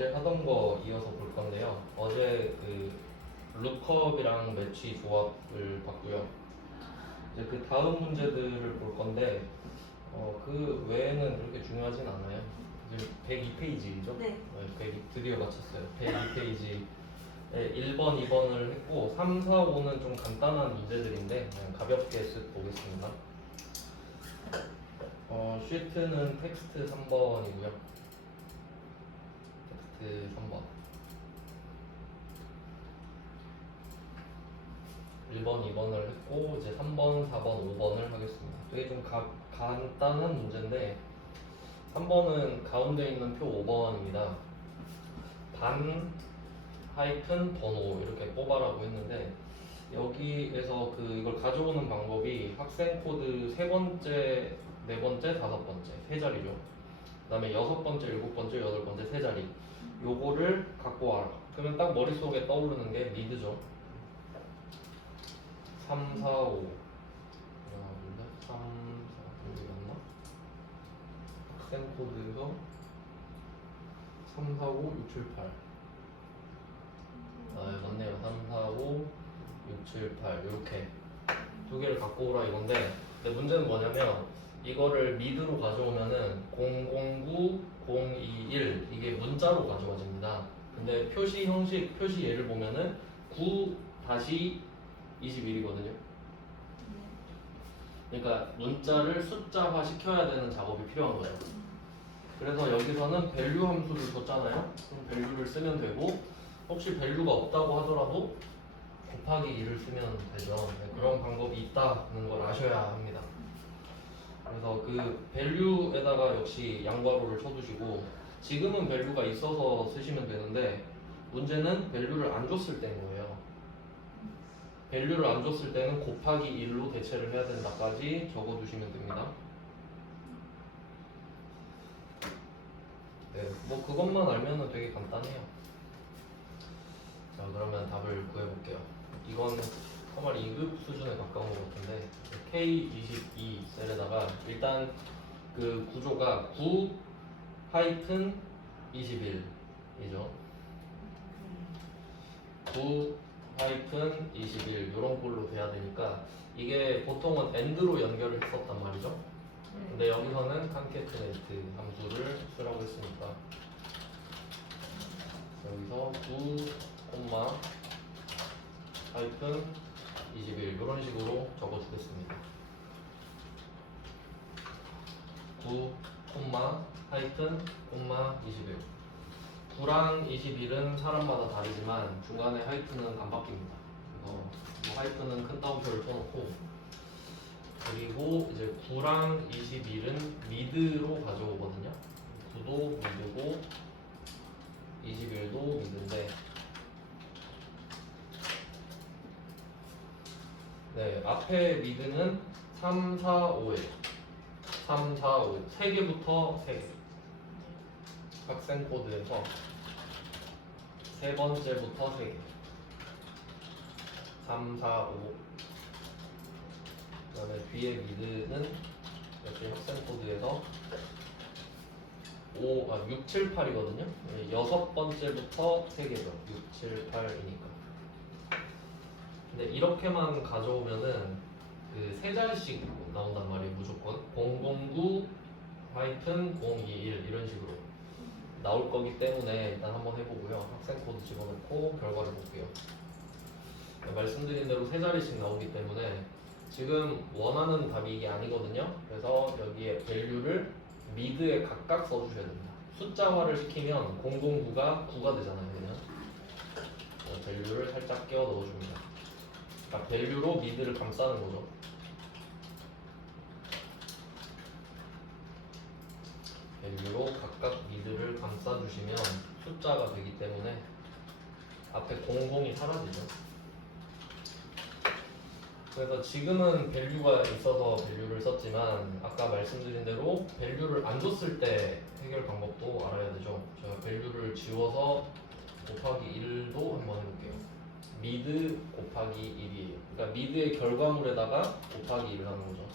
어제 하던 거 이어서 볼 건데요. 어제 그 룩컵이랑 매치 조합을 봤고요. 이제 그 다음 문제들을 볼 건데 그 외에는 그렇게 중요하진 않아요. 지금 102페이지죠? 네. 102, 드디어 마쳤어요. 102페이지 1번, 2번을 했고 3, 4, 5는 좀 간단한 문제들인데 그냥 가볍게 쓱 보겠습니다. 쉬트는 텍스트 3번이고요. 텍스트 3번. 1번, 2번을 했고 이제 3번, 4번, 5번을 하겠습니다. 되게 좀 간단한 문제인데 3번은 가운데 있는 표 5번입니다. 단 하이픈 번호 이렇게 뽑아라고 했는데 여기에서 이걸 가져오는 방법이 학생 코드 세 번째, 네 번째, 다섯 번째 세 자리죠. 그 다음에 여섯 번째, 일곱 번째, 여덟 번째 세 자리 요거를 갖고 와라. 그러면 딱 머릿속에 떠오르는 게 리드죠. 3, 4, 5 3, 4, 어디 갔나? 학생 코드에서 3, 4, 5, 6, 7, 8 맞네요. 3, 4, 5, 6, 7, 8 이렇게 두 개를 갖고 오라 이건데 근데 문제는 뭐냐면 이거를 미드로 가져오면은 009, 021 이게 문자로 가져가집니다. 근데 표시 형식, 표시 예를 보면은 9-21이거든요. 그러니까 문자를 숫자화 시켜야 되는 작업이 필요한 거예요. 그래서 여기서는 밸류 함수를 줬잖아요. 그럼 밸류를 쓰면 되고 혹시 밸류가 없다고 하더라도 곱하기 2를 쓰면 되죠. 그런 방법이 있다는 걸 아셔야 합니다. 그래서 그 밸류에다가 역시 양괄호를 쳐두시고 지금은 밸류가 있어서 쓰시면 되는데 문제는 밸류를 안 줬을 때인 거예요. 밸류를 안 줬을 때는 곱하기 1로 대체를 해야 된다까지 적어두시면 됩니다. 네, 뭐 그것만 알면은 되게 간단해요. 자, 그러면 답을 구해볼게요. 이건 정말 2급 수준에 가까운 것 같은데 K22 셀에다가 일단 그 구조가 9-21이죠. 9-21 이런 걸로 돼야 되니까 이게 보통은 AND로 연결을 했었단 말이죠. 근데 여기서는 concatenate 함수를 쓰라고 했으니까 여기서 9, 하이픈 21 이런 식으로 적어주겠습니다. 9, 하이픈, 21 9랑 21은 사람마다 다르지만 중간에 하이픈은 안 바뀝니다. 그래서 뭐 하이픈은 큰 따옴표를 써놓고 그리고 이제 9랑 21은 미드로 가져오거든요. 9도 미드고 21도 미드인데 네, 앞에 미드는 3, 4, 5예요. 3, 4, 5 3개부터 3개 학생 코드에서 세 번째부터 3개 3, 4, 5 그 다음에 뒤에 미드는 역시 학생 코드에서 6, 7, 8이거든요. 여섯 번째부터 3개죠. 6, 7, 8이니까. 근데 이렇게만 가져오면은 그 세 자리씩 나온단 말이에요. 무조건 009 021 이런 식으로 나올 거기 때문에 일단 한번 해보고요. 학생 코드 집어넣고 결과를 볼게요. 말씀드린 대로 세 자리씩 나오기 때문에 지금 원하는 답이 이게 아니거든요. 그래서 여기에 밸류를 미드에 각각 써주셔야 됩니다. 숫자화를 시키면 009가 9가 되잖아요. 그냥 밸류를 살짝 끼워 넣어줍니다. 그러니까 밸류로 미드를 감싸는 거죠. 밸류로 각각 미드를 감싸주시면 숫자가 되기 때문에 앞에 00이 사라지죠. 그래서 지금은 밸류가 있어서 밸류를 썼지만 아까 말씀드린 대로 밸류를 안 줬을 때 해결 방법도 알아야 되죠. 제가 밸류를 지워서 곱하기 1도 한번 해볼게요. 미드 곱하기 1이에요. 그러니까 미드의 결과물에다가 곱하기 1을 하는 거죠.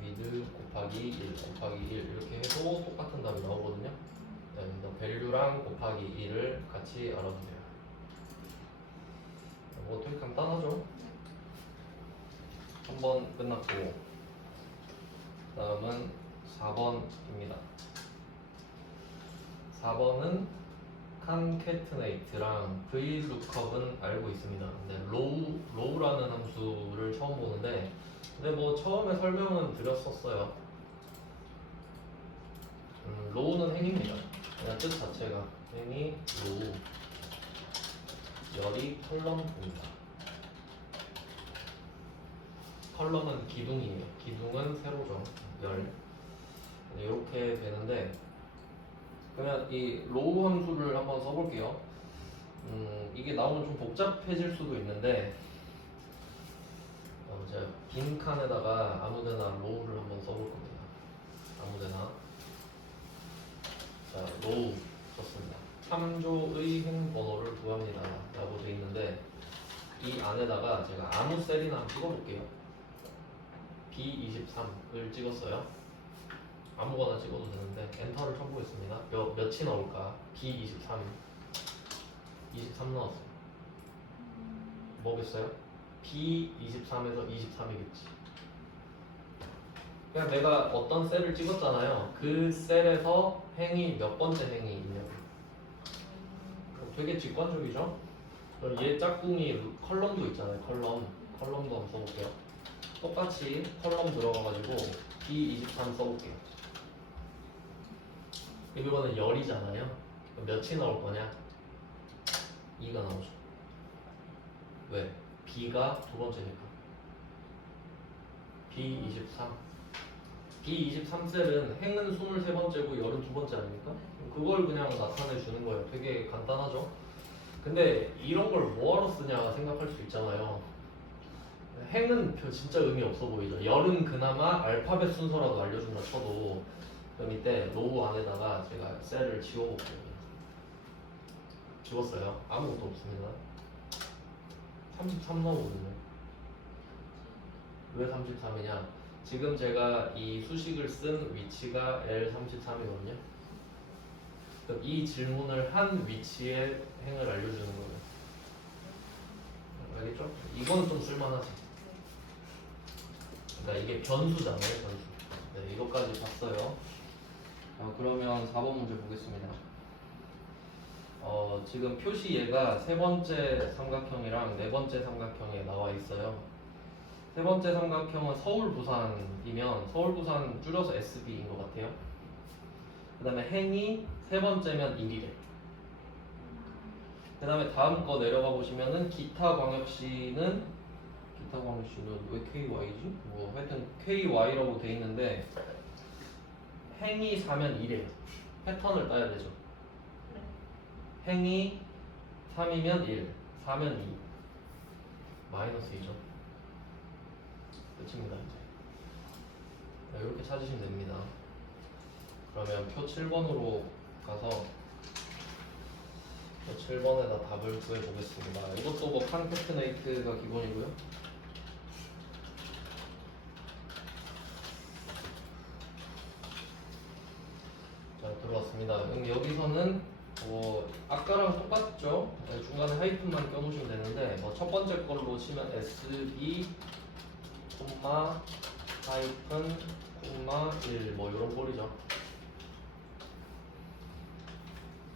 미드 곱하기 1 곱하기 1 이렇게 해도 똑같은 답이 나오거든요. 네, value랑 곱하기 2를 같이 알아주세요. 뭐 되게 간단하죠? 3번 끝났고 다음은 4번입니다. 4번은 concatenate랑 VLOOKUP은 알고 있습니다. 근데 row라는 함수를 처음 보는데 근데 뭐 처음에 설명은 드렸었어요. row는 행입니다. 그냥 뜻 자체가 행이 row 열이 컬럼입니다. 컬럼은 기둥이에요. 기둥은 세로죠. 열. 이렇게 되는데 그러면 이 로우 함수를 한번 써볼게요. 이게 나오면 좀 복잡해질 수도 있는데 제가 빈 칸에다가 아무데나 로우를 한번 써볼 겁니다. 아무데나. 자, 로우 썼습니다. 3조의 행 번호를 구합니다. 라고 되어 있는데 이 안에다가 제가 아무 셀이나 한번 찍어볼게요. B23을 찍었어요. 아무거나 찍어도 되는데 엔터를 쳐보겠습니다. 몇이 나올까? B23 23 나왔어. 뭐겠어요? B23에서 23이겠지. 그냥 내가 어떤 셀을 찍었잖아요. 그 셀에서 행이 몇 번째 행이 있냐고. 되게 직관적이죠? 그럼 얘 짝꿍이 컬럼도 있잖아요. 컬럼도 한번 써볼게요. 똑같이 컬럼 들어가가지고 B23 써볼게요. 이거는 열이잖아요. 그럼 몇이 나올 거냐? 2가 나오죠. 왜? B가 두 번째니까. B23. B23셀은 행은 23번째고 열은 두 번째 아닙니까? 그걸 그냥 나타내 주는 거예요. 되게 간단하죠? 근데 이런 걸 뭐하러 쓰냐 생각할 수 있잖아요. 행은 진짜 의미 없어 보이죠. 열은 그나마 알파벳 순서라도 알려준다 쳐도 그럼 이때 로우 안에다가 제가 셀을 지워볼게요. 지웠어요. 아무것도 없습니다. 33 나오거든요. 왜 33이냐? 지금 제가 이 수식을 쓴 위치가 L33이거든요. 그럼 이 질문을 한 위치의 행을 알려주는 거예요. 알겠죠? 이건 좀 쓸만하지. 그러니까 이게 변수잖아요, 변수. 네, 이것까지 봤어요. 그러면 4번 문제 보겠습니다. 지금 표시 얘가 세 번째 삼각형이랑 네 번째 삼각형에 나와 있어요. 세 번째 삼각형은 서울 부산이면 서울 부산 줄여서 SB인 것 같아요. 그 다음에 행이 세 번째면 1이래. 그 다음에 다음 거 내려가 보시면은 기타광역시는 왜 KY지? 뭐 하여튼 KY라고 돼 있는데 행이 4면 1이에요. 패턴을 따야 되죠. 행이 3이면 1, 4면 2, 마이너스 2죠. 끝입니다. 이제 이렇게 찾으시면 됩니다. 그러면 표 7번으로 가서 표 7번에다 답을 구해보겠습니다. 이것도 뭐 컨캐트네이트가 기본이고요. 자, 들어왔습니다. 그럼 여기서는 아까랑 똑같죠? 네, 중간에 하이픈만 껴놓으시면 되는데 첫 번째 걸로 치면 SB 하이픈 1 뭐 이런 꼴이죠.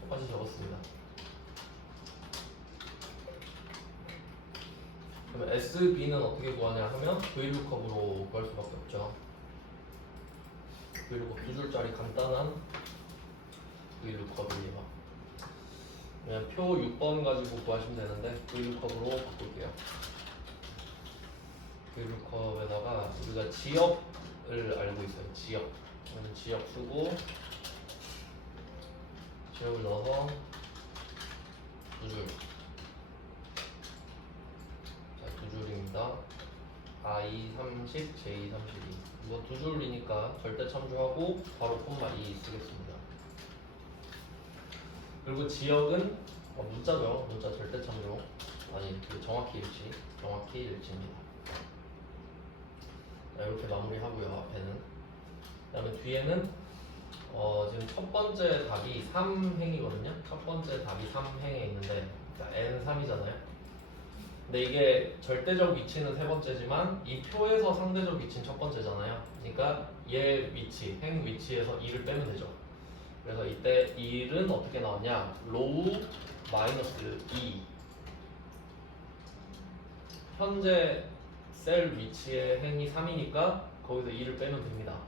똑같이 적었습니다. 그러면 SB는 어떻게 구하냐 하면 VLOOKUP으로 구할 수밖에 없죠. VLOOKUP 두 줄짜리 간단한 VLOOKUP입니다. 그냥 표 6번 가지고 구하시면 되는데 VLOOKUP으로 바꿀게요. VLOOKUP에다가 우리가 지역을 알고 있어요. 지역. 지역 쓰고 지역을 넣어서 두 줄. 자, 두 줄입니다. I30, J32. 이거 두 줄이니까 절대 참조하고 바로 콤마 2 쓰겠습니다. 그리고 지역은 문자죠. 문자 절대 참조. 아니, 정확히 일치입니다. 자, 이렇게 마무리하고요. 앞에는. 그 다음에 뒤에는 지금 첫 번째 답이 3행이거든요. 첫 번째 답이 3행에 있는데 n3이잖아요. 근데 이게 절대적 위치는 세 번째지만 이 표에서 상대적 위치는 첫 번째잖아요. 그러니까 얘 위치, 행 위치에서 2를 빼면 되죠. 그래서 이때 1은 어떻게 나왔냐? 로우 마이너스 2. 현재 셀 위치의 행이 3이니까 거기서 2를 빼면 됩니다.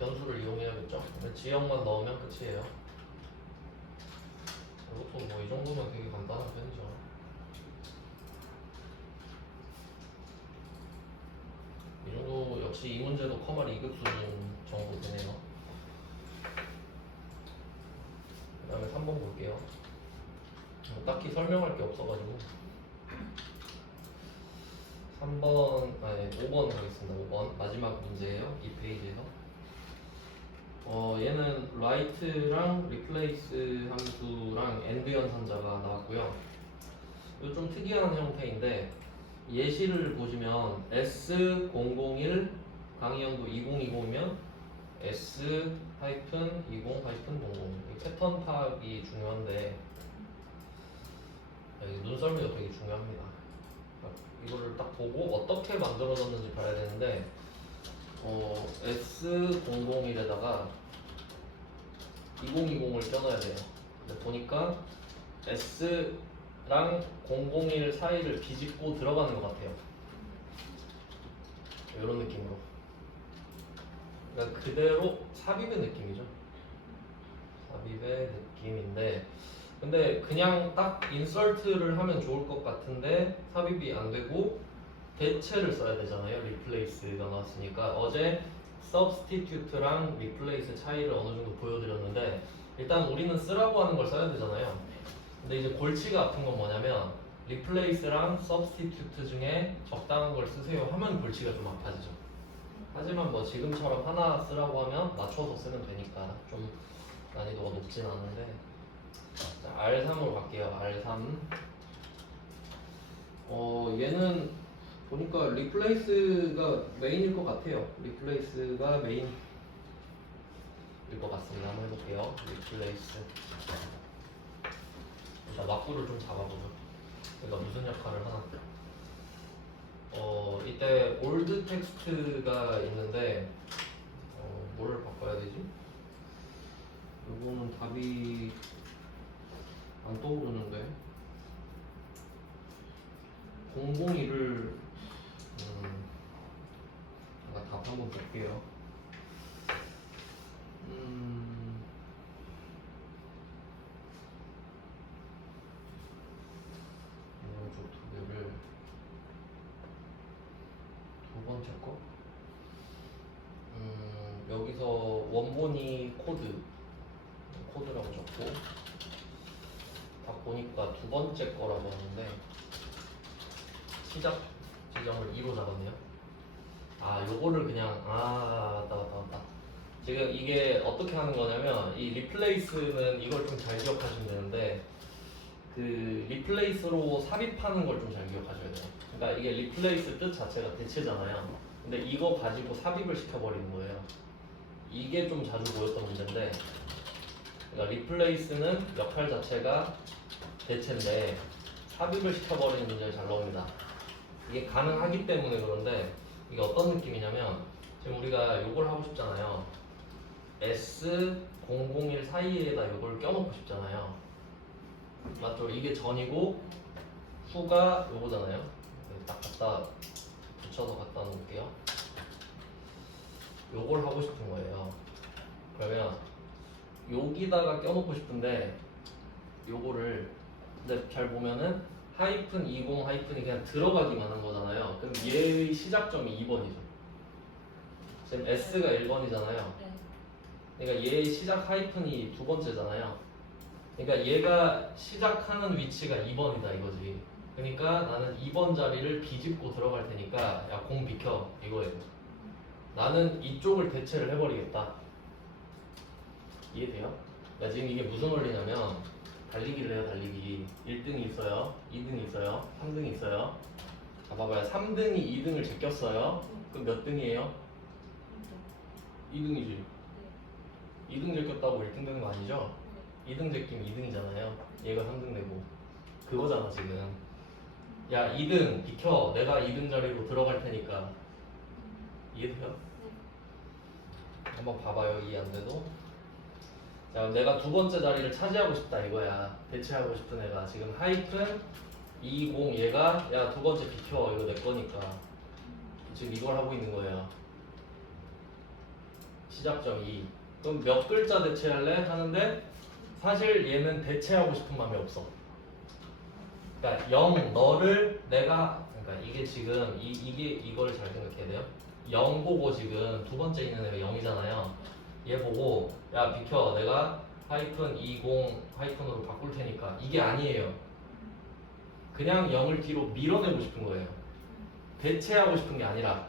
변수를 이용해야겠죠? 지역만 넣으면 끝이에요. 이것도 뭐 이 정도면 되게 간단한 편이죠. 이 정도 역시 이 문제도 커말 2급 수준 정도 되네요. 그 다음에 3번 볼게요. 딱히 설명할 게 없어가지고 3번, 아니 5번 가겠습니다. 5번 마지막 문제예요. 이 페이지에서 얘는 write랑 replace 함수랑 end 연산자가 나왔고요. 이거 좀 특이한 형태인데 예시를 보시면 S001 강의연도 2020이면 S-20-00 패턴 파악이 중요한데 눈썰미가 되게 중요합니다. 이거를 딱 보고 어떻게 만들어졌는지 봐야 되는데 S001에다가 2020을 껴넣어야 돼요. 근데 보니까 S랑 001 사이를 비집고 들어가는 것 같아요. 이런 느낌으로. 그러니까 그대로 삽입의 느낌이죠. 삽입의 느낌인데 근데 그냥 딱 인설트를 하면 좋을 것 같은데 삽입이 안 되고 대체를 써야 되잖아요. replace가 나왔으니까 어제 substitute랑 replace 차이를 어느 정도 보여드렸는데 일단 우리는 쓰라고 하는 걸 써야 되잖아요. 근데 이제 골치가 아픈 건 뭐냐면 replace랑 substitute 중에 적당한 걸 쓰세요 하면 골치가 좀 아파지죠. 하지만 뭐 지금처럼 하나 쓰라고 하면 맞춰서 쓰면 되니까 좀 난이도가 높진 않은데 자, R3으로 갈게요. R3 얘는 보니까 replace가 메인일 것 같아요. replace가 메인일 것 같습니다. 한번 해볼게요. replace 일단 막구를 좀 잡아보죠. 얘가 무슨 역할을 하나. 이때 old 텍스트가 있는데 뭐를 바꿔야 되지? 이거는 답이 안 떠오르는데 001을 제가 답 한번 볼게요. 이쪽 두 개를 두 번째 거 여기서 원본이 코드라고 적고 딱 보니까 두 번째 거라고 하는데 시작 지점을 2로 잡았네요. 요거를 그냥 맞다. 지금 이게 어떻게 하는 거냐면 이 replace는 이걸 좀 잘 기억하시면 되는데 그 replace로 삽입하는 걸 좀 잘 기억하셔야 돼요. 그러니까 이게 replace 뜻 자체가 대체잖아요. 근데 이거 가지고 삽입을 시켜버리는 거예요. 이게 좀 자주 보였던 문제인데 그러니까 replace는 역할 자체가 대체인데 삽입을 시켜버리는 문제를 잘 넣습니다. 이게 가능하기 때문에 그런데 이게 어떤 느낌이냐면 지금 우리가 요걸 하고 싶잖아요. S001 사이에다 요걸 껴놓고 싶잖아요. 맞죠? 이게 전이고 후가 요거잖아요. 딱 갖다 붙여서 갖다 놓을게요. 요걸 하고 싶은 거예요. 그러면 여기다가 껴놓고 싶은데 요거를 근데 잘 보면은 하이픈 20 하이픈이 그냥 들어가기만 한 거잖아요. 그럼 얘의 시작점이 2번이죠. 지금 S가 1번이잖아요. 그러니까 얘의 시작 하이픈이 두 번째잖아요. 그러니까 얘가 시작하는 위치가 2번이다 이거지. 그러니까 나는 2번 자리를 비집고 들어갈 테니까 야 공 비켜 이거예요. 나는 이쪽을 대체를 해버리겠다. 이해돼요? 그러니까 지금 이게 무슨 원리냐면 달리기를 해요. 달리기 1등이 있어요, 2등이 있어요, 3등이 있어요. 봐봐요. 3등이 2등을 제꼈어요. 그럼 몇 등이에요? 2등이지. 네. 2등 제꼈다고 1등 되는 거 아니죠? 2등 제끼면 2등이잖아요. 얘가 3등 되고 그거잖아 지금. 야 2등 비켜. 내가 2등 자리로 들어갈 테니까. 이해돼요? 네. 한번 봐봐요. 이해 안 돼도. 자 내가 두 번째 자리를 차지하고 싶다 이거야. 대체하고 싶은 애가 지금 하이픈 20 얘가 야 두 번째 비켜. 이거 내 거니까 지금 이걸 하고 있는 거예요. 시작점 2. 그럼 몇 글자 대체할래? 하는데 사실 얘는 대체하고 싶은 마음이 없어. 그러니까 0 너를 내가 그러니까 이게 지금 이게 이걸 잘 생각해야 돼요. 0 보고 지금 두 번째 있는 애가 0이잖아요. 얘 보고 야 비켜 내가 하이픈 20 하이픈으로 바꿀 테니까 이게 아니에요. 그냥 0을 뒤로 밀어내고 싶은 거예요. 대체하고 싶은 게 아니라.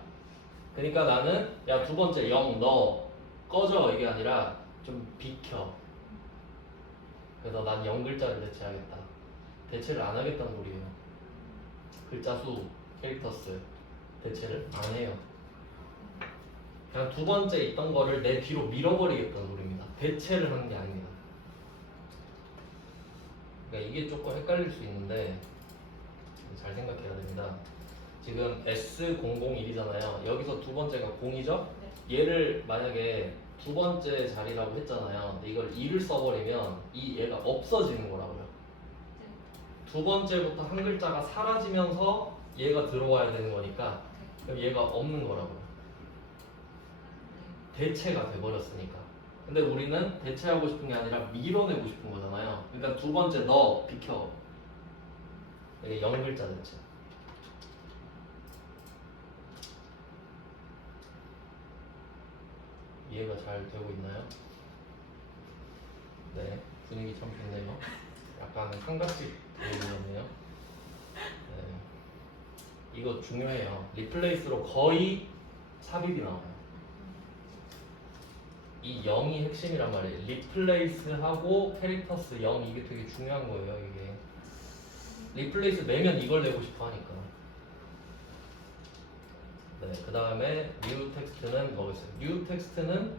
그러니까 나는 야 두 번째 0 너 꺼져 이게 아니라 좀 비켜. 그래서 난 0글자를 대체하겠다. 대체를 안 하겠다는 소리예요. 글자 수, 캐릭터스 대체를 안 해요. 그냥 두 번째 있던 거를 내 뒤로 밀어버리겠다는 소리입니다. 대체를 하는 게 아닙니다. 그러니까 이게 조금 헷갈릴 수 있는데 잘 생각해야 됩니다. 지금 S001이잖아요. 여기서 두 번째가 0이죠? 얘를 만약에 두 번째 자리라고 했잖아요. 근데 이걸 2를 써버리면 이 얘가 없어지는 거라고요. 두 번째부터 한 글자가 사라지면서 얘가 들어와야 되는 거니까 그럼 얘가 없는 거라고요. 대체가 돼버렸으니까. 근데 우리는 대체하고 싶은 게 아니라 밀어내고 싶은 거잖아요. 그러니까 두 번째 너 비켜. 이게 0글자 대체. 이해가 잘 되고 있나요? 네, 분위기 참 좋네요. 약간 상가집 분위기였네요. 네, 이거 중요해요. 리플레이스로 거의 삽입이 나와요. 이 0이 핵심이란 말이에요. 리플레이스하고 캐릭터스 0 이게 되게 중요한 거예요. 이게 리플레이스 내면 이걸 내고 싶어 하니까. 네, 그 다음에 new 텍스트는 뭐가 있어요? new 텍스트는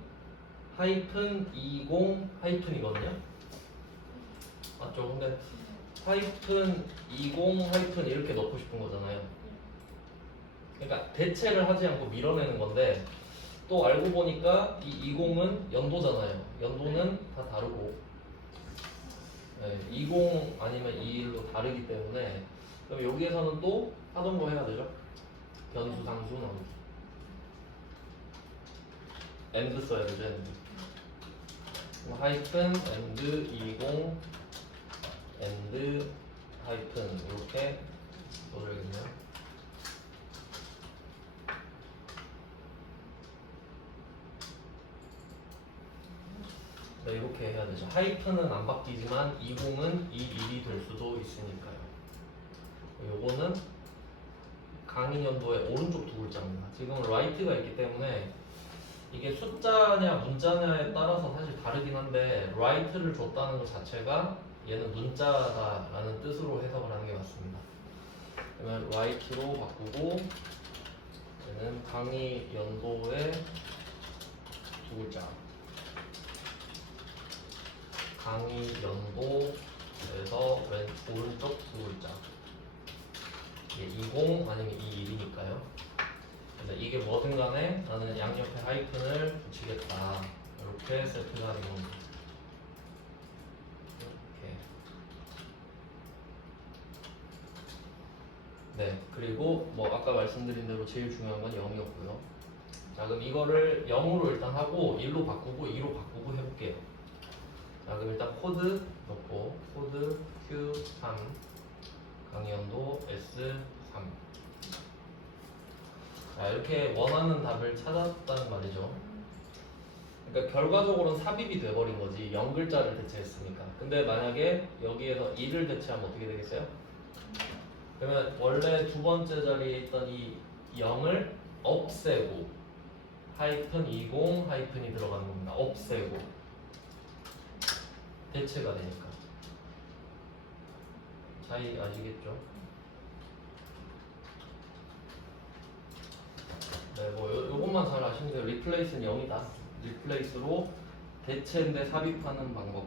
하이픈 20 하이픈이거든요. 맞죠? 근데 하이픈 20 하이픈 이렇게 넣고 싶은 거잖아요. 그러니까 대체를 하지 않고 밀어내는 건데 또 알고 보니까 이 20은 연도잖아요. 연도는 다 다르고 네, 20 아니면 21로 다르기 때문에 그럼 여기에서는 또 하던 거 해야 되죠. 변수 상수 나누기 and 써야 되죠. and 하이픈 and 20 and 하이픈 이렇게 써줘야겠네요. 네, 이렇게 해야 되죠. 하이픈은 안 바뀌지만 20은 21이 될 수도 있으니까요. 요거는 강의 연도의 오른쪽 두 글자입니다. 지금 라이트가 있기 때문에 이게 숫자냐 문자냐에 따라서 사실 다르긴 한데 라이트를 줬다는 것 자체가 얘는 문자다라는 뜻으로 해석을 하는 게 맞습니다. 그러면 라이트로 바꾸고 얘는 강의 연도의 두 글자 강의 연도에서 오른쪽 두 글자 이게 20 아니면 21이니까요. 그래서 이게 뭐든 간에 나는 양옆에 하이픈을 붙이겠다. 이렇게 세트가 하는 겁니다. 이렇게. 네, 그리고 뭐 아까 말씀드린 대로 제일 중요한 건 0이었고요. 자, 그럼 이거를 0으로 일단 하고 1로 바꾸고 2로 바꾸고 해볼게요. 자, 그럼 일단 코드 넣고 코드 Q3 강연도 S3. 자, 이렇게 원하는 답을 찾았다는 말이죠. 그러니까 결과적으로는 삽입이 돼버린 거지. 0글자를 대체했으니까. 근데 만약에 여기에서 2를 대체하면 어떻게 되겠어요? 그러면 원래 두 번째 자리에 있던 이 0을 없애고 하이픈 20 하이픈이 들어가는 겁니다. 없애고 대체가 되니까. 차이 아시겠죠? 네, 뭐 요것만 잘 아시면 돼요. 리플레이스는 0이다. replace로 대체인데 삽입하는 방법.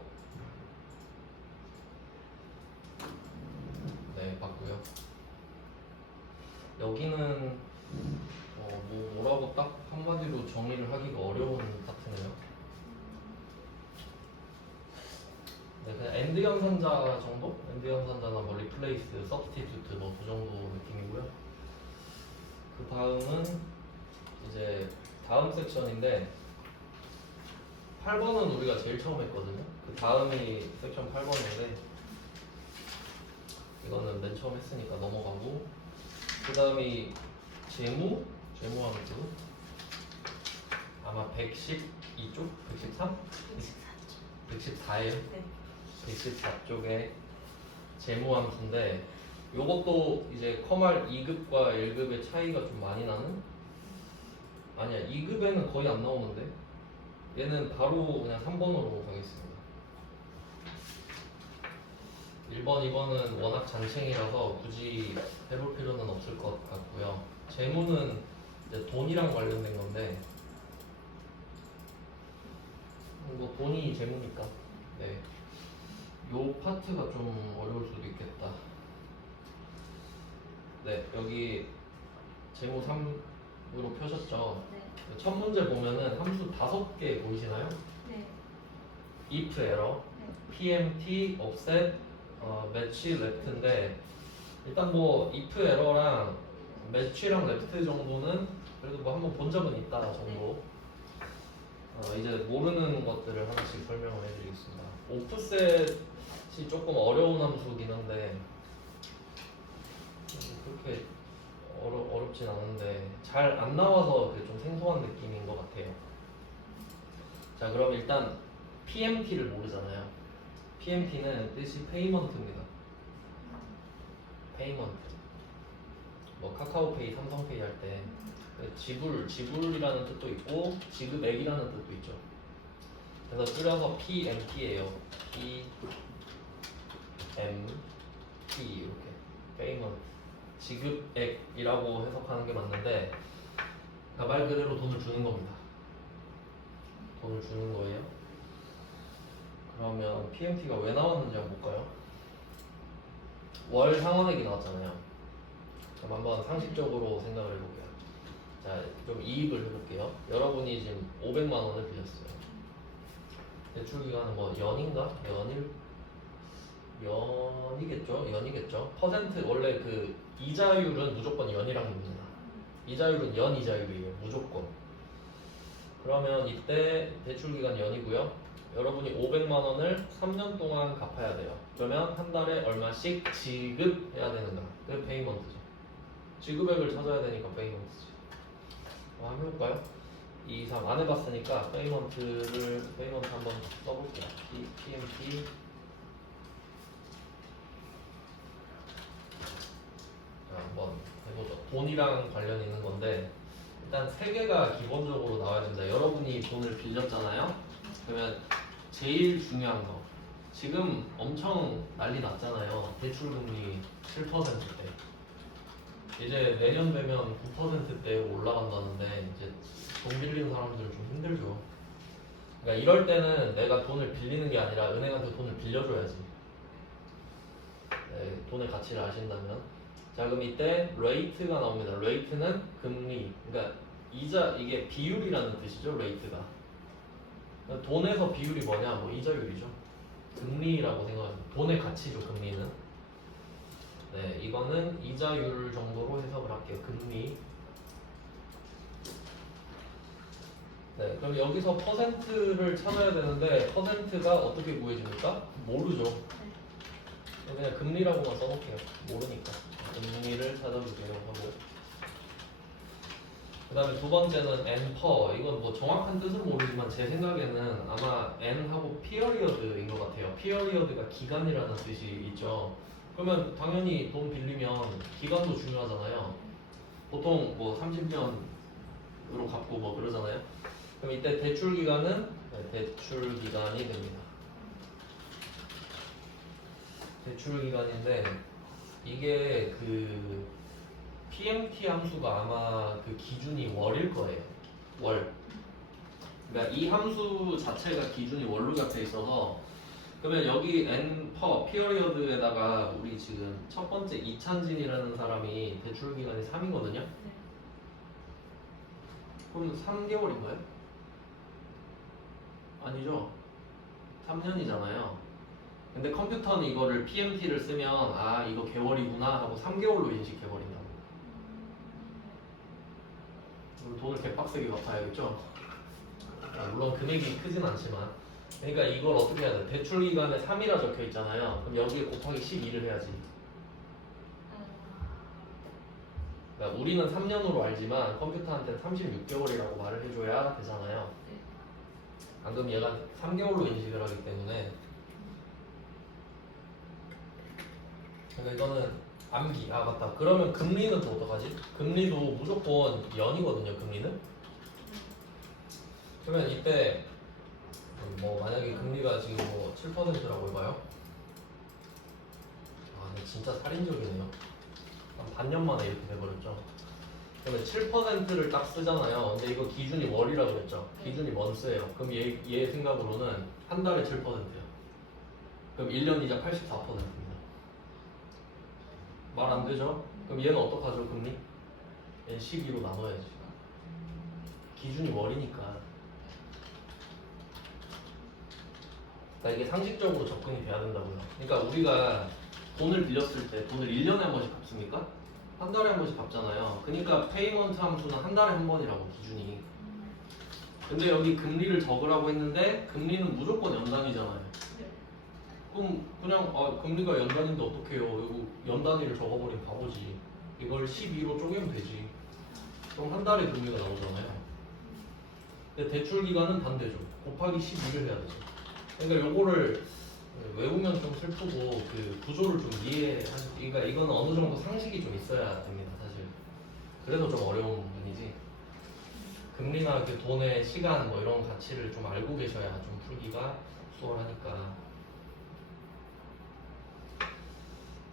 네, 봤고요. 여기는 뭐라고 딱 한마디로 정의를 하기가 어려운 파트네요. 네, 그냥 엔드 연산자 정도? 엔드 연산자나 뭐 리플레이스, 서브스티튜트 뭐 그 정도 느낌이고요. 그 다음은 이제 다음 섹션인데 8번은 우리가 제일 처음 했거든요. 그 다음이 섹션 8번인데 이거는 맨 처음 했으니까 넘어가고, 그 다음이 재무함수 아마 112쪽? 113? 114예요. 네. 114쪽에 재무함수인데 요것도 이제 커말 2급과 1급의 차이가 좀 많이 나는? 아니야, 2급에는 거의 안 나오는데 얘는 바로 그냥 3번으로 가겠습니다. 1번, 2번은 워낙 잔챙이라서 굳이 해볼 필요는 없을 것 같고요. 재무는 이제 돈이랑 관련된 건데 뭐 돈이 재무니까 네. 요 파트가 좀 어려울 수도 있겠다. 네, 여기 재무 3으로 펴셨죠? 네. 첫 문제 보면은 함수 5개 보이시나요? 네. if error, 네. pmt, offset, match, left인데 일단 뭐 if error랑 match랑 left 정도는 그래도 뭐 한번 본 적은 있다 정도. 이제 모르는 것들을 하나씩 설명을 해드리겠습니다. offset이 조금 어려운 함수긴 한데 그렇게 어렵진 않은데 잘 안 나와서 그 좀 생소한 느낌인 것 같아요. 자, 그럼 일단 PMT를 모르잖아요. PMT는 뜻이 페이먼트입니다. 페이먼트. 뭐 카카오페이, 삼성페이 할 때 지불이라는 뜻도 있고 지급액이라는 뜻도 있죠. 그래서 줄여서 PMT예요. PMT 이렇게 페이먼트. 지급액이라고 해석하는 게 맞는데 그러니까 말 그대로 돈을 주는 겁니다. 돈을 주는 거예요. 그러면 PMT가 왜 나왔는지 한번 볼까요? 월 상환액이 나왔잖아요. 그럼 한번 상식적으로 생각을 해볼게요. 자, 좀 이입을 해볼게요. 여러분이 지금 500만 원을 빌렸어요. 대출 기간은 뭐 연인가? 연이겠죠. 퍼센트 원래 그 이자율은 무조건 연이랑 봅니다. 이자율은 연 이자율이에요. 무조건. 그러면 이때 대출 기간 연이고요. 여러분이 500만 원을 3년 동안 갚아야 돼요. 그러면 한 달에 얼마씩 지급해야 되는가? 그게 페이먼트죠. 지급액을 찾아야 되니까 페이먼트지. 한번 해볼까요? 2, 3 안 해봤으니까 페이먼트 한번 써볼게요. PMT. 자, 한번 해보죠. 돈이랑 관련 있는 건데 일단 세 개가 기본적으로 나와야 됩니다. 여러분이 돈을 빌렸잖아요. 그러면 제일 중요한 거, 지금 엄청 난리 났잖아요. 대출금리 7%대. 이제 내년 되면 9%대로 올라간다는데 이제 돈 빌리는 사람들은 좀 힘들죠. 그러니까 이럴 때는 내가 돈을 빌리는 게 아니라 은행한테 돈을 빌려줘야지. 네, 돈의 가치를 아신다면. 자, 그럼 이때 레이트가 나옵니다. 레이트는 금리. 그러니까 이자, 이게 비율이라는 뜻이죠. 레이트가. 돈에서 비율이 뭐냐? 뭐 이자율이죠. 금리라고 생각합니다. 돈의 가치죠. 금리는. 네, 이거는 이자율 정도로 해석을 할게요. 금리. 네, 그럼 여기서 퍼센트를 찾아야 되는데 퍼센트가 어떻게 구해집니까? 모르죠. 그냥 금리라고만 써놓을게요. 모르니까. 금리를 찾아볼게요. 하고. 그 다음에 두 번째는 N/per. 이건 뭐 정확한 뜻은 모르지만 제 생각에는 아마 N하고 period인 것 같아요. period가 기간이라는 뜻이 있죠. 그러면 당연히 돈 빌리면 기간도 중요하잖아요. 보통 뭐 30년으로 갚고 뭐 그러잖아요. 그럼 이때 대출 기간은 대출 기간이 됩니다. 대출 기간인데 이게 그 PMT 함수가 아마 그 기준이 월일 거예요. 월. 그러니까 이 함수 자체가 기준이 원로 잡혀 있어서 그러면 여기 n per 피어리어드에다가 우리 지금 첫 번째 이찬진이라는 사람이 대출 기간이 3이거든요. 네. 그럼 3개월인가요? 아니죠. 3년이잖아요. 근데 컴퓨터는 이거를 PMT를 쓰면 아 이거 개월이구나 하고 3개월로 인식해버린다고. 그리고 돈을 개빡세게 갚아야겠죠. 물론 금액이 크진 않지만 그러니까 이걸 어떻게 해야 돼? 대출 기간에 3이라 적혀 있잖아요. 그럼 여기에 곱하기 12를 해야지. 그러니까 우리는 3년으로 알지만 컴퓨터한테 36개월이라고 말을 해줘야 되잖아요. 네. 방금 얘가 3개월로 인식을 하기 때문에 그러니까 이거는 암기. 아 맞다. 그러면 금리는 또 어떡하지? 금리도 무조건 연이거든요. 금리는. 그러면 이때 뭐 만약에 금리가 지금 뭐 7%라고 해봐요. 아 근데 진짜 살인적이네요. 한 반년 만에 이렇게 돼버렸죠. 그러면 7%를 딱 쓰잖아요. 근데 이거 기준이 월이라고 그랬죠. 기준이 먼스예요. 그럼 얘 생각으로는 한 달에 7%예요. 그럼 1년 이자 84%입니다. 말 안 되죠? 그럼 얘는 어떡하죠, 금리? 얘는 12로 나눠야지. 기준이 월이니까. 그러니까 이게 상식적으로 접근이 돼야 된다고요. 그러니까 우리가 돈을 빌렸을 때 돈을 1년에 한 번씩 갚습니까? 한 달에 한 번씩 갚잖아요. 그러니까 페이먼트 함수는 한 달에 한 번이라고 기준이. 근데 여기 금리를 적으라고 했는데 금리는 무조건 연단위잖아요. 네. 그럼 그냥 아, 금리가 연단인데 어떡해요. 이거 연단위를 적어버린 바보지. 이걸 12로 쪼개면 되지. 그럼 한 달에 금리가 나오잖아요. 근데 대출 기간은 반대죠. 곱하기 12를 해야 되죠. 그러니까 요거를 외우면 좀 슬프고 그 구조를 좀 이해하시. 그러니까 이건 어느 정도 상식이 좀 있어야 됩니다, 사실. 그래서 좀 어려운 부분이지. 금리나 그 돈의 시간 뭐 이런 가치를 좀 알고 계셔야 좀 풀기가 수월하니까.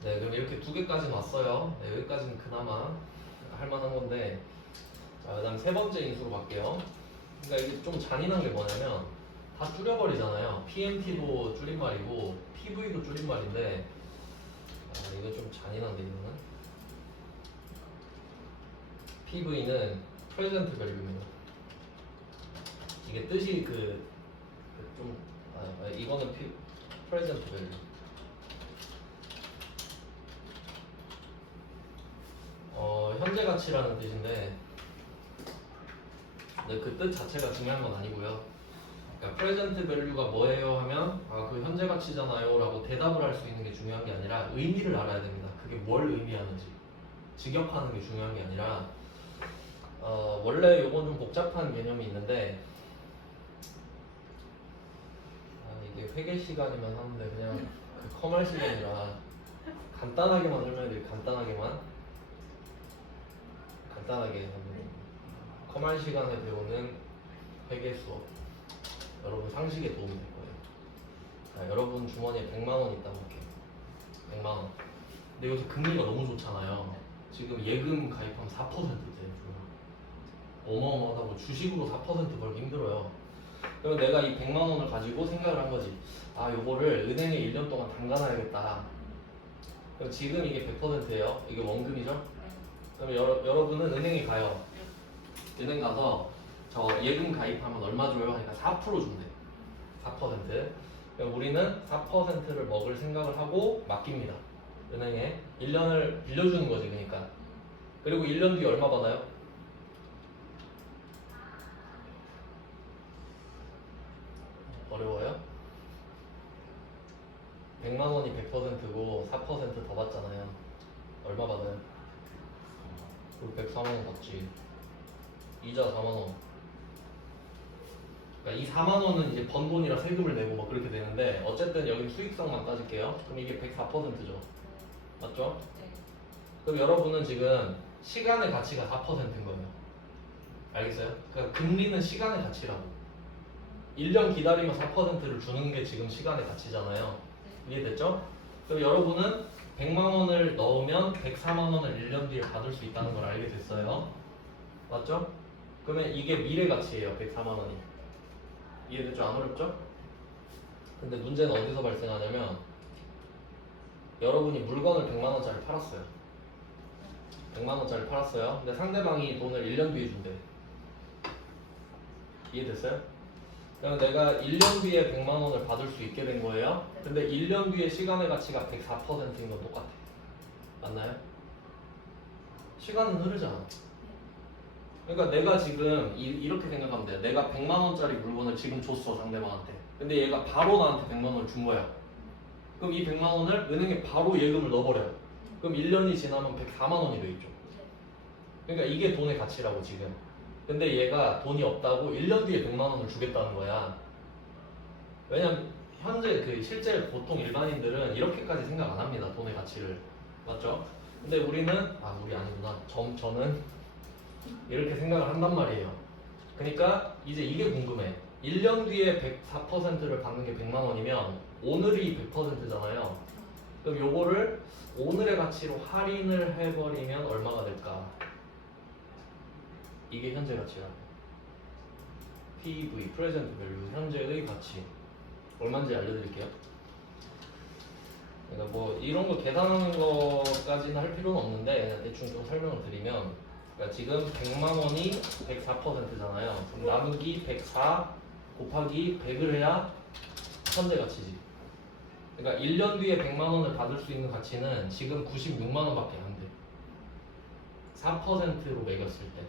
네, 그럼 이렇게 두 개까지는 왔어요. 네, 여기까지는 그나마 할만한 건데, 자, 그다음 세 번째 인수로 갈게요. 그러니까 이게 좀 잔인한 게 뭐냐면 다 줄여버리잖아요. PMT도 줄임말이고 PV도 줄임말인데, 아, 이거 좀 잔인한데 이거는. PV는 Present Value입니다. 이게 뜻이 이거는 Present Value. 현재 가치라는 뜻인데, 근데 그 뜻 자체가 중요한 건 아니고요. 그러니까 present value가 뭐예요 하면 아, 그 현재 가치잖아요 라고 대답을 할 수 있는 게 중요한 게 아니라 의미를 알아야 됩니다. 그게 뭘 의미하는지 직역하는 게 중요한 게 아니라 원래 요건 좀 복잡한 개념이 있는데 이게 회계 시간이면 하는데 그냥 그 커말 시간이라 간단하게만 설명해드릴게요. 간단하게 커말 시간에 배우는 회계 수업 여러분 상식에 도움이 될 거예요. 자, 여러분 주머니에 100만 원 있다고 할게요. 100만 원. 근데 요새 금리가 너무 좋잖아요. 지금 예금 가입하면 4%대요. 어마어마하다고. 주식으로 4% 벌기 힘들어요. 그럼 내가 이 100만 원을 가지고 생각을 한 거지. 아, 요거를 은행에 1년 동안 담가놔야겠다. 그럼 지금 이게 100%예요. 이게 원금이죠? 그럼 여러분은 은행에 가요. 은행 가서 저 예금 가입하면 얼마 줘요? 하니까 4% 준대. 4%. 그럼 우리는 4%를 먹을 생각을 하고 맡깁니다. 은행에 1년을 빌려주는 거지, 그러니까. 그리고 1년 뒤에 얼마 받아요? 어려워요? 100만 원이 100%고 4% 더 받잖아요. 얼마 받아요? 그리고 104만 원 받지. 이자 4만 원. 그러니까 이 4만 원은 이제 번 돈이라 세금을 내고 막 그렇게 되는데 어쨌든 여기 수익성만 따질게요. 그럼 이게 104%죠. 맞죠? 네. 그럼 여러분은 지금 시간의 가치가 4%인 거예요. 알겠어요? 그러니까 금리는 시간의 가치라고. 1년 기다리면 4%를 주는 게 지금 시간의 가치잖아요. 이해됐죠? 그럼 여러분은 100만 원을 넣으면 104만 원을 1년 뒤에 받을 수 있다는 걸 알게 됐어요. 맞죠? 그러면 이게 미래 가치예요. 104만 원이. 이해됐죠? 안 어렵죠? 근데 문제는 어디서 발생하냐면 여러분이 물건을 100만 원짜리 팔았어요. 100만 원짜리 팔았어요. 근데 상대방이 돈을 1년 뒤에 준대. 이해됐어요? 그럼 내가 1년 뒤에 100만 원을 받을 수 있게 된 거예요. 근데 1년 뒤에 시간의 가치가 104%인 건 똑같아. 맞나요? 시간은 흐르잖아. 그러니까 내가 지금 이렇게 생각하면 돼요. 내가 100만 원짜리 물건을 지금 줬어, 상대방한테. 근데 얘가 바로 나한테 100만 원을 준 거야. 그럼 이 100만 원을 은행에 바로 예금을 넣어버려요. 그럼 1년이 지나면 104만 원이 돼 있죠. 그러니까 이게 돈의 가치라고 지금. 근데 얘가 돈이 없다고 1년 뒤에 100만 원을 주겠다는 거야. 왜냐면 현재 실제 보통 일반인들은 이렇게까지 생각 안 합니다. 돈의 가치를. 맞죠? 근데 우리 아니구나. 저는 이렇게 생각을 한단 말이에요. 그러니까 이제 이게 궁금해. 1년 뒤에 104%를 받는 게 100만 원이면 오늘이 100%잖아요. 그럼 요거를 오늘의 가치로 할인을 해버리면 얼마가 될까? 이게 현재 가치라고. PV, Present Value, 현재의 가치. 얼마인지 알려드릴게요. 그러니까 뭐 이런 거 계산하는 거까지는 할 필요는 없는데 그냥 대충 좀 설명을 드리면, 그러니까 지금 100만 원이 104%잖아요. 그럼 나누기 104 곱하기 100을 해야 현재 가치지. 그러니까 1년 뒤에 100만 원을 받을 수 있는 가치는 지금 96만 원밖에 안 돼. 4%로 매겼을 때.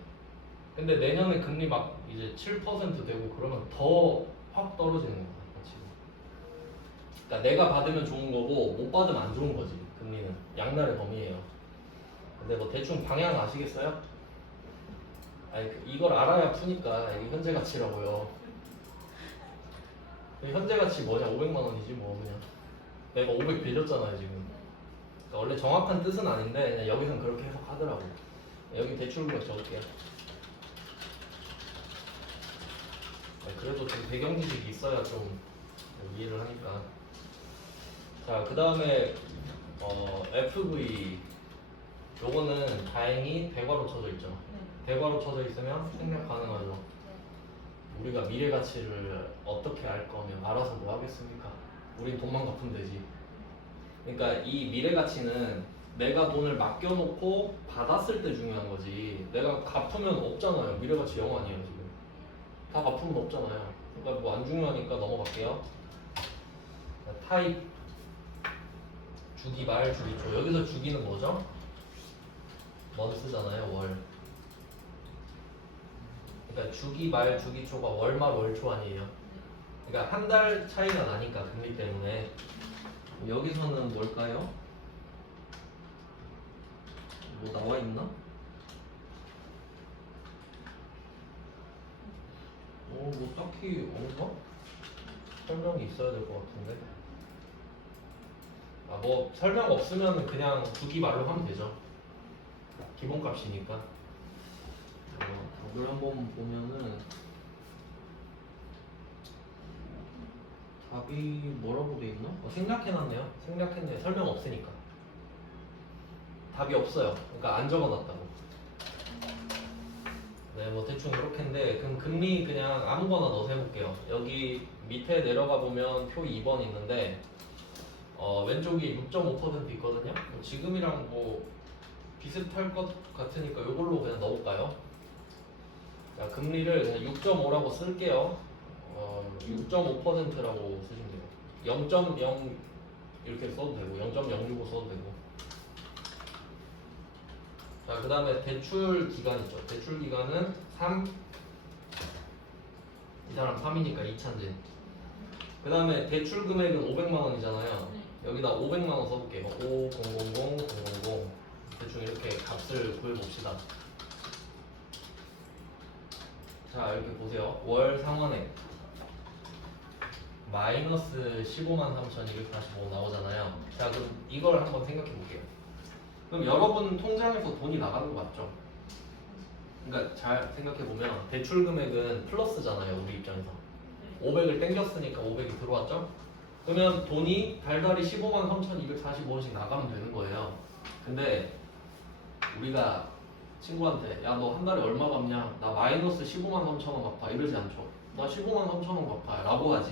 근데 내년에 금리 막 이제 7% 되고 그러면 더 확 떨어지는 거야, 가치가. 그러니까 내가 받으면 좋은 거고 못 받으면 안 좋은 거지. 금리는 양날의 검이에요. 근데 뭐 대충 방향 아시겠어요? 아니 이걸 알아야 푸니까 이게 현재 가치라고요. 현재 가치 뭐냐? 500만 원이지 뭐. 그냥 내가 500 빌렸잖아요 지금. 그러니까 원래 정확한 뜻은 아닌데 그냥 여기선 그렇게 해석하더라고. 여기 대출금액 적을게요. 그래도 좀 배경 지식이 있어야 좀 이해를 하니까. 자, 그 다음에 FV 요거는 다행히 대괄호 쳐져 있죠. 대괄호 쳐져 있으면 생략 가능하죠. 우리가 미래 가치를 어떻게 알 거면 알아서 뭐 하겠습니까? 우린 돈만 갚으면 되지. 그러니까 이 미래 가치는 내가 돈을 맡겨놓고 받았을 때 중요한 거지. 내가 갚으면 없잖아요. 미래 가치 0 아니에요 지금. 다 갚으면 없잖아요. 그러니까 뭐 안 중요하니까 넘어갈게요. 타입 주기 말 주기초. 여기서 주기는 뭐죠? 먼스잖아요. 월. 그러니까 주기 말 주기초가 월말 월초 아니에요. 그러니까 한 달 차이가 나니까 금리 때문에. 여기서는 뭘까요? 뭐 나와 있나? 뭐 딱히 없나? 설명이 있어야 될 것 같은데. 뭐 설명 없으면 그냥 주기 말로 하면 되죠. 기본값이니까. 답을 한번 보면은 답이 뭐라고 돼 있나? 생략해놨네요. 생략했네. 설명 없으니까. 답이 없어요. 그러니까 안 적어놨다고. 네, 뭐 대충 이렇게인데 그럼 금리 그냥 아무거나 넣어서 해볼게요. 여기 밑에 내려가 보면 표 2번 있는데 왼쪽이 6.5% 있거든요. 지금이랑 뭐 비슷할 것 같으니까 이걸로 그냥 넣어볼까요? 자, 금리를 그냥 6.5라고 쓸게요. 6.5%라고 쓰시면 돼요. 0.0 이렇게 써도 되고 0.065 써도 되고. 자, 그 다음에 대출 기간 있죠. 대출 기간은 3. 이 사람 3이니까 2차인데. 그 다음에 대출 금액은 500만 원이잖아요. 여기다 500만 원 써볼게요. 5000 대충 이렇게 값을 구해봅시다. 자, 이렇게 보세요. 월 상환액 마이너스 153,245 나오잖아요. 자, 그럼 이걸 한번 생각해 볼게요. 그럼 여러분 통장에서 돈이 나가는 거 맞죠? 그러니까 잘 생각해 보면 대출 금액은 플러스잖아요. 우리 입장에서 500을 땡겼으니까 500이 들어왔죠? 그러면 돈이 달달이 153,245원씩 나가면 되는 거예요. 근데 우리가 친구한테 야 너 한 달에 얼마 갚냐? 나 마이너스 153,000원 갚아 이러지 않죠. 나 15만 3천 원 갚아 라고 하지.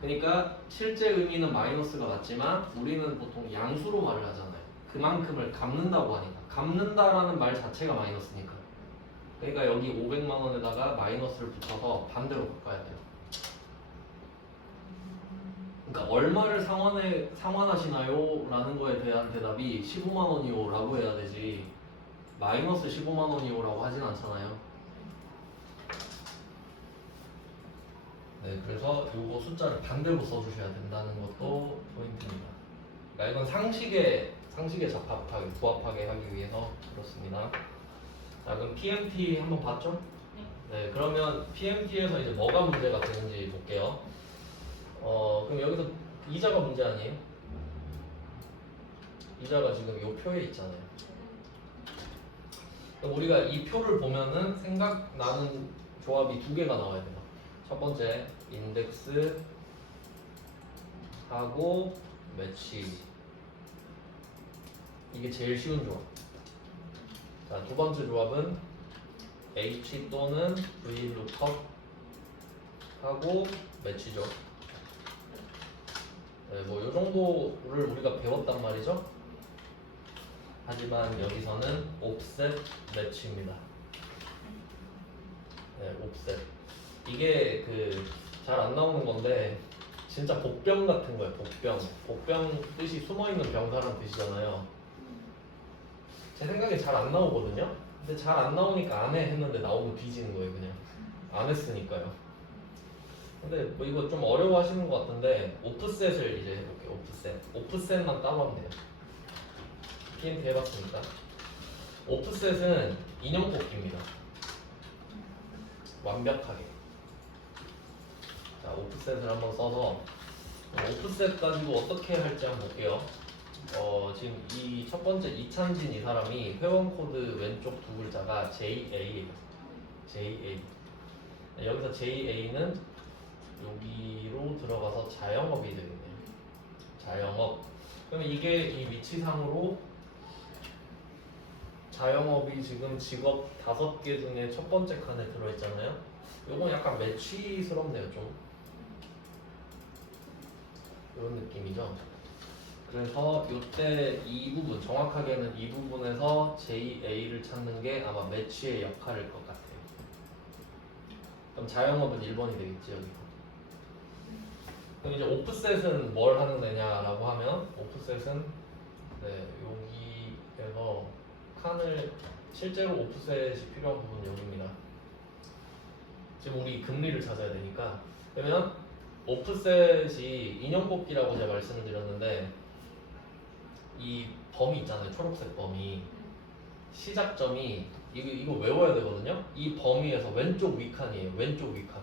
그러니까 실제 의미는 마이너스가 맞지만 우리는 보통 양수로 말을 하잖아요. 그만큼을 갚는다고 하니까. 갚는다라는 말 자체가 마이너스니까. 그러니까 여기 500만 원에다가 마이너스를 붙여서 반대로 바꿔야 돼요. 그러니까 얼마를 상환하시나요? 라는 거에 대한 대답이 15만 원이요 라고 해야 되지 마이너스 15만 원이요 라고 하진 않잖아요. 네, 그래서 요거 숫자를 반대로 써주셔야 된다는 것도 포인트입니다. 그러니까 이건 상식에 적합하게 부합하게 하기 위해서 그렇습니다. 자, 그럼 PMT 한번 봤죠? 네, 그러면 PMT에서 이제 뭐가 문제가 되는지 볼게요. 그럼 여기서 이자가 문제 아니에요? 이자가 지금 요 표에 있잖아요. 그럼 우리가 이 표를 보면은 생각나는 조합이 두 개가 나와야 돼요. 첫 번째 인덱스 하고 매치. 이게 제일 쉬운 조합. 자, 두 번째 조합은 H 또는 V lookup 하고 매치죠. 네, 뭐 요 정도를 우리가 배웠단 말이죠. 하지만 여기서는 옵셋 매치입니다. 네, 옵셋. 이게 잘 안 나오는 건데 진짜 복병 같은 거예요. 복병. 복병 뜻이 숨어있는 병사란 뜻이잖아요. 제 생각에 잘 안 나오거든요. 근데 잘 안 나오니까 안 해 했는데 나오면 뒤지는 거예요. 그냥 안 했으니까요. 근데 뭐 이거 좀 어려워하시는 것 같은데 오프셋을 이제 해볼게요. 오프셋만 따로 하면 돼요. PMT 해봤으니까. 오프셋은 인형 뽑기입니다. 완벽하게. 자, 오프셋을 한번 써서 오프셋 가지고 어떻게 할지 한번 볼게요. 지금 이 첫 번째 이찬진 이 사람이 회원 코드 왼쪽 두 글자가 JA예요. JA. 여기서 JA는 여기로 들어가서 자영업이 되겠네요. 자영업. 그러면 이게 이 위치상으로 자영업이 지금 직업 5개 중에 첫 번째 칸에 들어있잖아요. 요건 약간 매치스럽네요. 좀 이런 느낌이죠. 그래서 이때 이 부분, 정확하게는 이 부분에서 JA를 찾는 게 아마 매치의 역할일 것 같아요. 그럼 자영업은 1번이 되겠지. 여기서. 그럼 이제 오프셋은 뭘 하는 애냐라고 하면 오프셋은 네, 여기에서 칸을 실제로 오프셋이 필요한 부분은 여기입니다. 지금 우리 금리를 찾아야 되니까. 그러면 오프셋이 인형 뽑기라고 제가 말씀을 드렸는데 이 범위 있잖아요. 초록색 범위. 시작점이 이거 외워야 되거든요. 이 범위에서 왼쪽 위칸이에요. 왼쪽 위칸.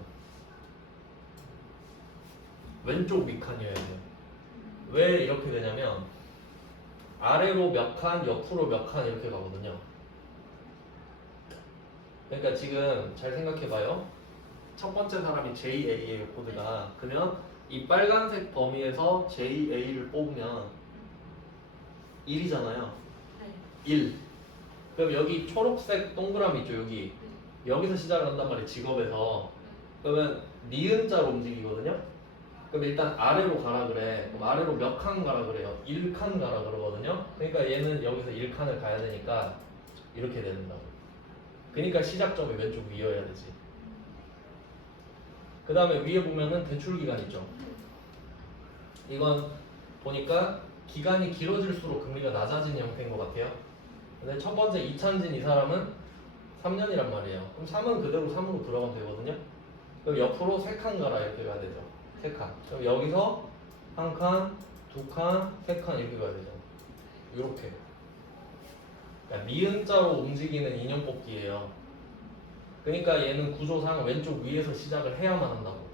왼쪽 위칸이어야 돼요. 왜 이렇게 되냐면 아래로 몇 칸, 옆으로 몇 칸 이렇게 가거든요. 그러니까 지금 잘 생각해봐요. 첫 번째 사람이 JA예요. 코드가. 그러면 이 빨간색 범위에서 JA를 뽑으면 1이잖아요. 1. 그럼 여기 초록색 동그라미 있죠. 여기서 시작을 한단 말이에요. 직업에서. 그러면 니은자로 움직이거든요. 그럼 일단 아래로 가라 그래. 그럼 아래로 몇 칸 가라 그래요? 1칸 가라 그러거든요. 그러니까 얘는 여기서 1칸을 가야 되니까 이렇게 된다고. 그러니까 시작점이 왼쪽 위여야 되지. 그 다음에 위에 보면은 대출기간 있죠. 이건 보니까 기간이 길어질수록 금리가 낮아지는 형태인 것 같아요. 근데 첫 번째 이찬진 이 사람은 3년이란 말이에요. 그럼 3은 그대로 3으로 들어가면 되거든요. 그럼 옆으로 3칸 가라 이렇게 가야 되죠. 3칸. 그럼 여기서 1칸, 2칸, 3칸 이렇게 가야 되죠. 이렇게. 그러니까 니은자로 움직이는 인형 뽑기예요. 그러니까 얘는 구조상 왼쪽 위에서 시작을 해야만 한다고.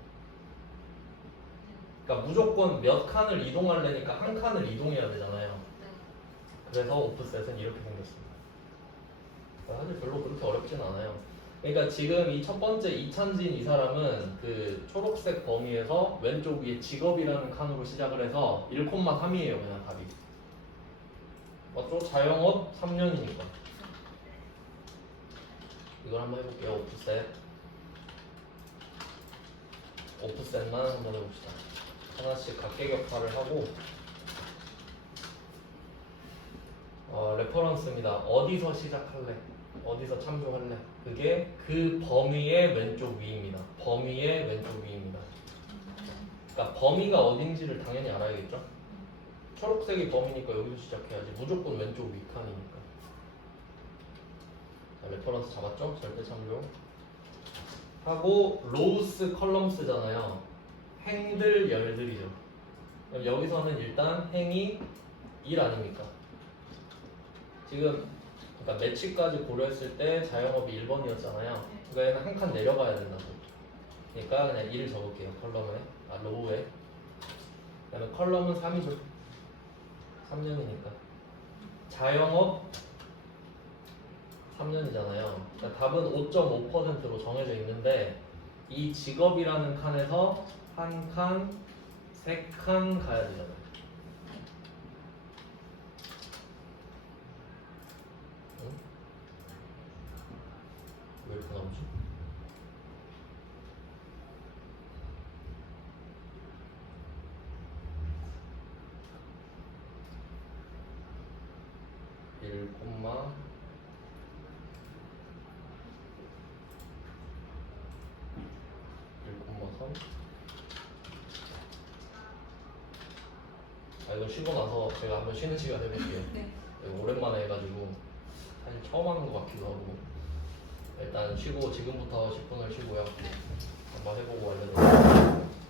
그러니까 무조건 몇 칸을 이동하려니까 한 칸을 이동해야 되잖아요. 그래서 오프셋은 이렇게 생겼습니다. 사실 별로 그렇게 어렵진 않아요. 그러니까 지금 이 첫 번째 이찬진 이 사람은 그 초록색 범위에서 왼쪽 위에 직업이라는 칸으로 시작을 해서 1,3이에요. 그냥 답이. 맞죠? 자영업 3년이니까. 이걸 한번 해볼게요. 오프셋. 오프셋만 한번 해봅시다. 하나씩 각계격파를 하고 레퍼런스입니다. 어디서 시작할래? 어디서 참조할래? 그게 그 범위의 왼쪽 위입니다. 범위의 왼쪽 위입니다. 그러니까 범위가 어딘지를 당연히 알아야겠죠? 초록색이 범위니까 여기서 시작해야지. 무조건 왼쪽 위 칸이니까. 자, 레퍼런스 잡았죠? 절대 참조. 하고 로우스 컬럼스잖아요. 행들 열들이죠. 그럼 여기서는 일단 행이 1 아닙니까? 지금 그러니까 매치까지 고려했을 때 자영업이 1번이었잖아요. 그러니까 얘는 한 칸 내려가야 된다고. 그러니까 그냥 1을 적을게요. 컬럼에, 로우에. 그다음에 컬럼은 3이죠. 3년이니까. 자영업 3년이잖아요. 그러니까 답은 5.5%로 정해져 있는데 이 직업이라는 칸에서 한 칸, 3칸 가야 되잖아요. 응? 왜 이렇게 나오지? 일 콤마 1,3. 이거 쉬고 나서 제가 한번 쉬는 시간 해볼게요. 네. 이거 오랜만에 해가지고 사실 처음 하는 것 같기도 하고 일단 쉬고 지금부터 10분을 쉬고요. 한번 해보고 알려드릴게요.